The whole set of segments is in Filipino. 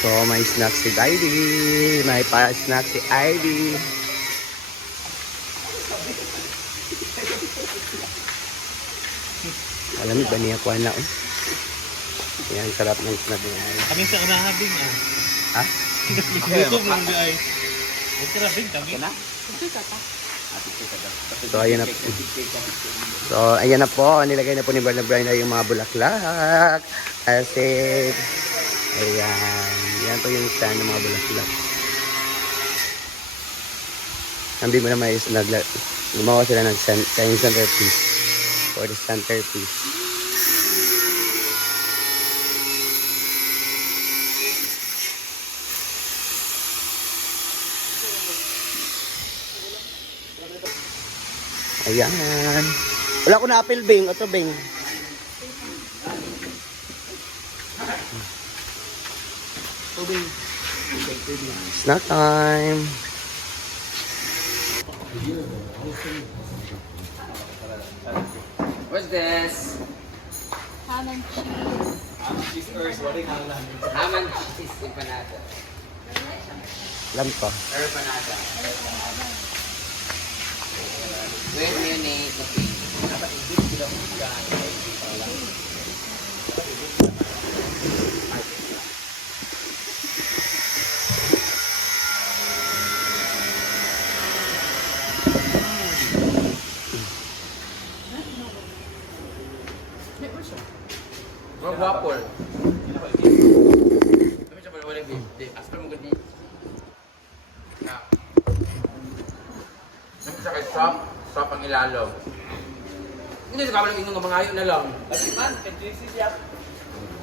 So, may snack si Ivy. May pa-snack si Ivy. Alam mo ba niya kuha na? Yan, sarap ng snack niya. Kami sa kanahabing Ha? Dito mo ay. Karabing kami. So, ayan na po. So, ayan na po. Nilagay na po ni Barna Brenda yung mga bulaklak. Kasi, ayan. Yan po yung stand ng mga bulaklak. Nambi mo na may gumawa sila ng centerpiece. For the centerpiece. Ayan. Wala ko na apple, Bing. Ito, Bing. Snack time. What's this? Ham and cheese. Ham and cheese empanada. Alam ko. Or empanada. With mayonnaise, okay. Mga waffle. Kami siya pala walang beef. As per mo gani. Na. Kami siya kay stop ang ilalong. Hindi sa kawalang ingong mga ayo na lang. Kasi man, cheese siya.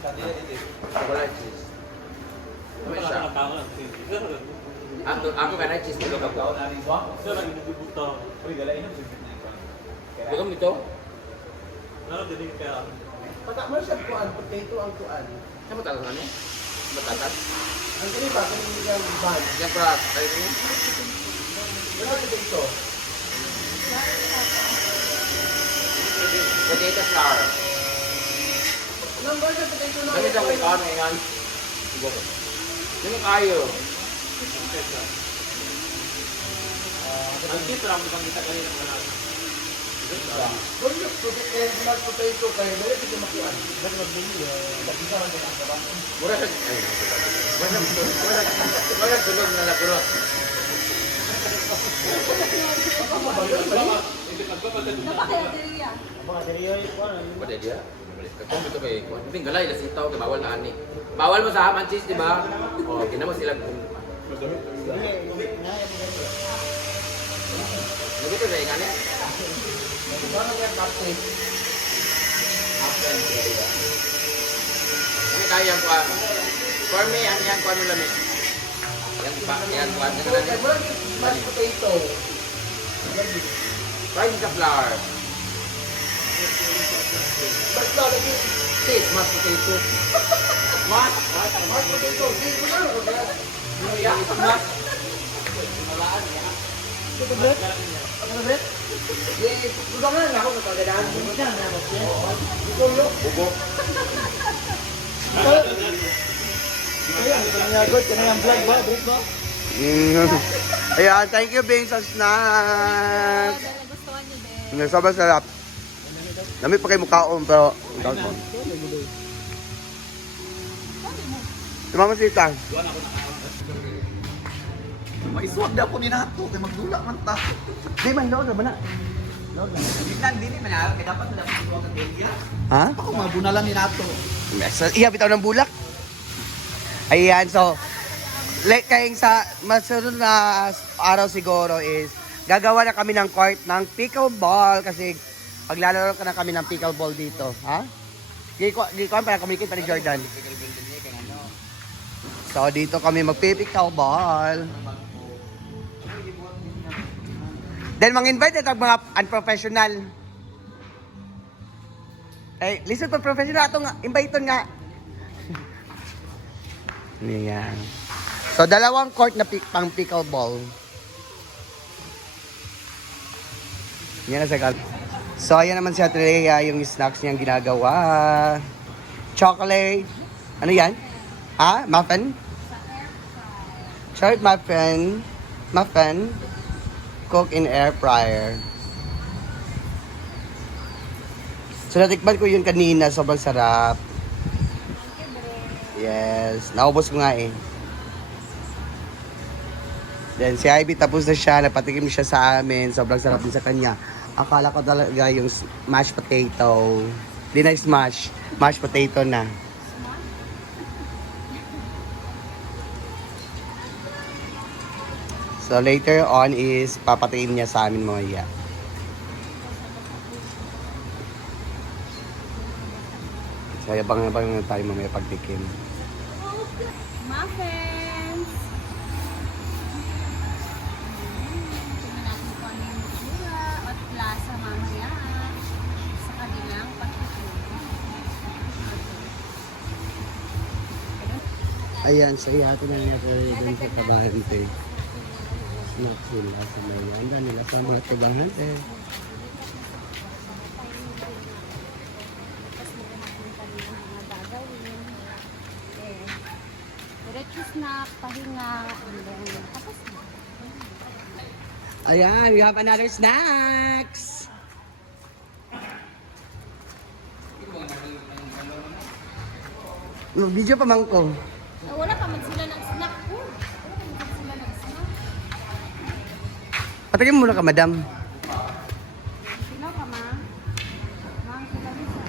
Wala cheese. Kami siya. Ako ka na cheese nito kapag. Bukam ito? Patakman siya kuan, potato ang kuan. Ano talaga ano? Batatas? Ang kini ba kung hindi yung bag? Yan para tayo niyo. Wala potato. Potato flour. Nang ba siya potato na? Kami sa may ano yan. Yung kayo. Ang tito lang mo kita kanina ng mga. Kung yung potato kayo, dali dito makuan. Dali magbili. Bagisa man din ang gawa. Mura sa Mura tulog na laburo. Napakayadiriya. Pada dia. Kung ito kay kuan. Hindi galay na sitaw kay bawal na ani. Bawal mo sa ham and cheese, di ba? Oh, kinamo sila. Nagito na yung ani. Ano yan cupcake? Ano kaya ang kuan? For me, ang yan kuan mo lamig. Yan kuan. Okay, wala yung mashed potato. Fried sa flour. But no, lagi taste mashed potato. What? Mashed potato. Hindi ko na. Ano ba? Budak na lang ako sa pagdadaan. Budak na ako. Buko. Buko. Nangyagod ka na yung vlog ba? Break ba? Ayan, thank you, Bing, sa snack. Nagustuhan niyo din. Sobrang sarap. Dami pa kayo mukhaon, pero... Tumama si Tang. Maiswag na po ni Nato. Kaya magdula man ta. Di man, load na ba na? Hindi ni manalo. Kaya dapat na dapat ang Delia. Ha? Ako mabunalan ni Nato. Iya, bitaw ng bulak. Ayan, so... Like kayong sa masunod na araw siguro is gagawa na kami ng court ng pickleball kasi paglalaro ka na kami ng pickleball dito. Ha? Gikuan para communicate pa ni Jordan. So dito kami magpipickleball. Then mang-invite ito mga unprofessional. Eh, listen to professional ato nga, invite nga. Ayan. So, dalawang court na pang pickleball. Yan na sa gal. So, ayan naman si Ate Lea, yung snacks niyang ginagawa. Chocolate. Ano yan? Ha? Muffin? Chocolate muffin, cook in air fryer. So natikman ko yun kanina, sobrang sarap. Yes, naubos ko nga eh. Then si Ivy tapos na siya, napatikim siya sa amin, sobrang sarap din sa kanya. Akala ko talaga yung mashed potato. Di na smash, mashed potato na. So later on is papatikim niya sa amin mamaya. So abang-abang na tayo mamaya pagtikim. Muffins! Tingnan natin kung ano yung itsura at lasa mamaya sa kanilang pagtikim. Ayan, so ihati na niya ko dun sa tabahante. Snack sila sa may yanda nila sa mga tabahante. Diretso snack, pahinga, and then tapos na. Ayan, we have another snacks! Video pa man ko. Wala pa man sila ng snack po. Wala pa man sila ng snack. Patikim muna ka, madam. Sino ka, ma? Mang, sila rin sa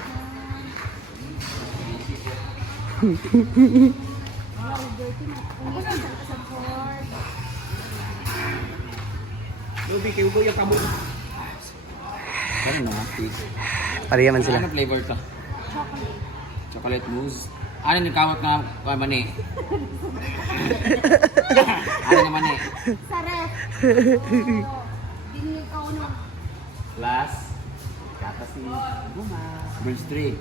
Wow, dirty na. Umisan ka sa board. Ruby, kayo ko yung tabo. Ano na, please? Pariya man sila. Ano flavor to? Chocolate. Chocolate mousse. Ano yung kawat na mani? Ano na mani? Sa ref. Dinig ka uno. Plus, katasi, guma. Birds 3.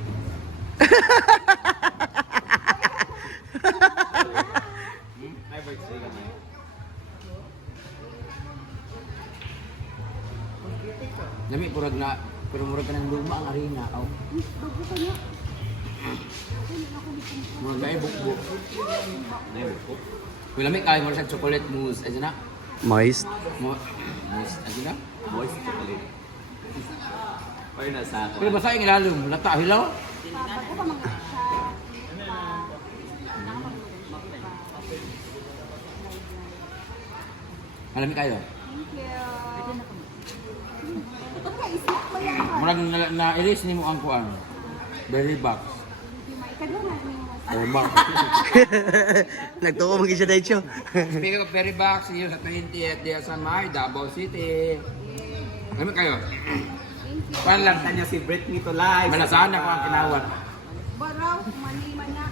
Ay, birds 3 kami. Lami, pero murag ka ng luma ang arena. Oh. Bago ka niya. Mga gaya bukbuk. Kung lami kayo mo siya chocolate mousse. Ay, na? Moist. Mousse. Ay, na? Moist chocolate. Pwede na sa Pero basta yung ilalong. Lata, hilaw? Bago ka mga siya. Malami kayo. Thank you. Ito ka, snack ba yan? Murag na-erase ni mo ang kuan. Berry box. Ikadungan niyo. Berry box. Nagtuko mag siya dahil Speaking of berry box, yun sa 20th day San Mar, Davao City. Malami kayo. Kuan lang. Kanya si Britney to live. Malasahan ako ang kinawat. Baraw, maniman na.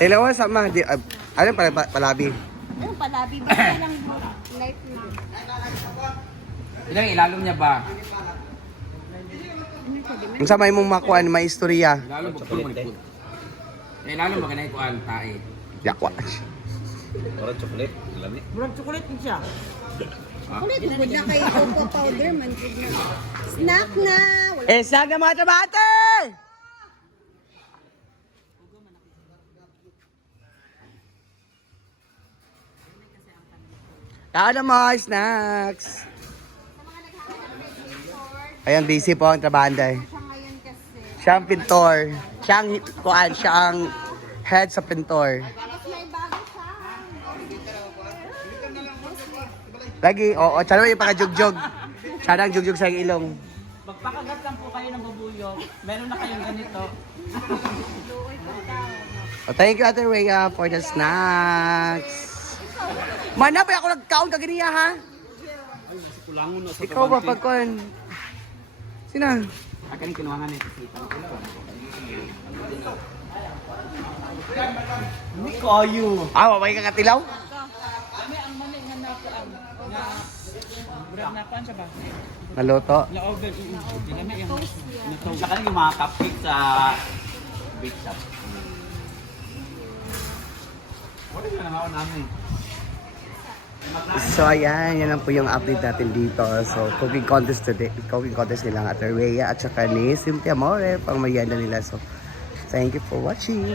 Ilaw sama di ano palabi. Ano palabi ba lang life na? Ilang ilalong niya ba? Ang sama imong makuan may istorya. Ilalong ba puro manipod? Ilalong ba kanay kuan tae? Yakwa. Orang chocolate. Lami. Ulit, bugod na kay cocoa powder man. Bugod na. Snack na! Wala. Saga mga tabate! Kada mga snacks. Ayan, busy po ang trabahanday. Siya ngayon kasi. Siya ang pintor. Siya ang head sa pintor. Tapos may bago siya. Lagi, oo, tsara yung paka-jugjog. Tsara ang jugjog sa ilong. Magpakagat lang po kayo ng bubuyog. Meron na kayong ganito. Oh, thank you, Ate Rhea, for the snacks. Mana ba ako nagkaon ka ganiya, ha? Kulangon na sa Ikaw ba pagkon? Sina? Akin yung kinuha nga nito. Hindi kayo. Waway ka katilaw? Kami ang mali nga na brand na pan siya ba? Naluto. La-over. Dinami yung Sa kanila yung mga cupcake sa bake shop. Wala yung naman namin. So ayan, yan lang po yung update natin dito. So cooking contest today, cooking contest nila ng Ate Rhea at saka ni Cynthia More, pang merienda nila. So thank you for watching.